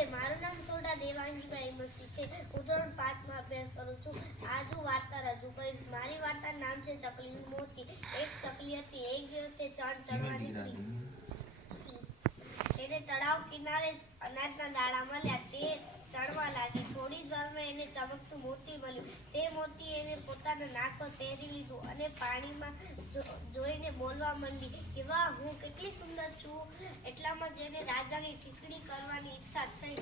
નમસ્તે મારું નામ સોડા દેવાંગીભાઈ મસ્તી છે. હું ધોરણ પાંચમાં અભ્યાસ કરું છું. આજુ વાર્તા રજૂ કરીશ. મારી વાર્તા નામ છે ચકલીની મોતી. એક ચકલી હતી એક દિવસે ચાંદ ચડવાની હતી. તેને તળાવ કિનારે અનાજના દાણા મળ્યા. તે ચડવા લાગી. થોડી જ વારમાં એને ચમકતું મોતી મળ્યું. તે મોતી એને પોતાના નાક પર પહેરી લીધું અને પાણીમાં જોઈને બોલવા માંડી. કે વાહ હું કેટલી સુંદર છું. એટલામાં જ એને રાજાની ઠીકડી કરવાની થઈ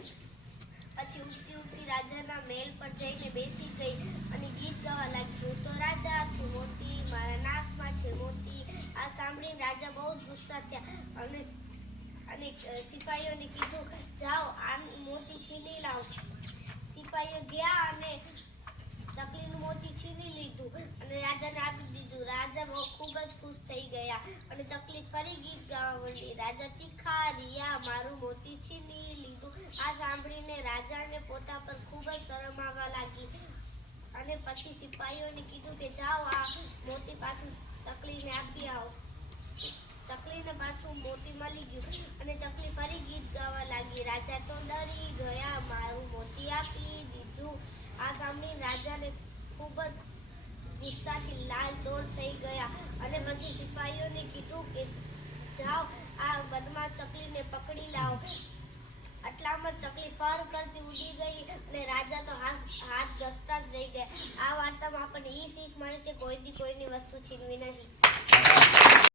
પછી ઉગતી ઉગતી રાજાના મહેલ પર જઈને બેસી ગઈ અને ગીત ગાવા લાગી. તો રાજા છું મોતી મારા નાકમાં છે મોતી આ સાંભળીને રાજા બહુ જ ગુસ્સા થયા અને અને સિપાહીઓને કીધું, જાઓ આ મોતી છીની લાવો. સિપાહીઓ ગયા અને ચકલીનું મોતી છીની લીધું અને રાજાને આપી દીધું. રાજા બહુ ખૂબ જ ખુશ થઈ ગયા અને ચકલી ફરી ગીત ગાવા માંડી. રાજા તીખા રિયા મારું મોતી છીની આ સાંભળીને રાજાને પોતા પર ખૂબ જ શરમ આવવા લાગી અને પછી સિપાહીઓને કીધું કે જાઓ, આ મોતી પાછું ચકલીને આપી આવો. ચકલીને પાછું મોતી મળી ગયું અને ચકલી ફરી ગીત ગાવા લાગી. રાજા તો ડરી ગયા, મારું મોતી આપી દીધું. આ સાંભળી રાજાને ખૂબ જ ગુસ્સાથી લાલ ચોર થઈ ગયા અને પછી સિપાહીઓને કીધું કે જાઓ, આ બદમાશ ચકલીને પકડી લાવો. પર ચકલી પર કરતી ઉડી ગઈ અને રાજા તો હાથ હાથ ઘસતા જ રહી ગયા. આ વાર્તામાં આપણને એ શીખ મળે છે કોઈ બી કોઈની વસ્તુ છીનવી નહીં.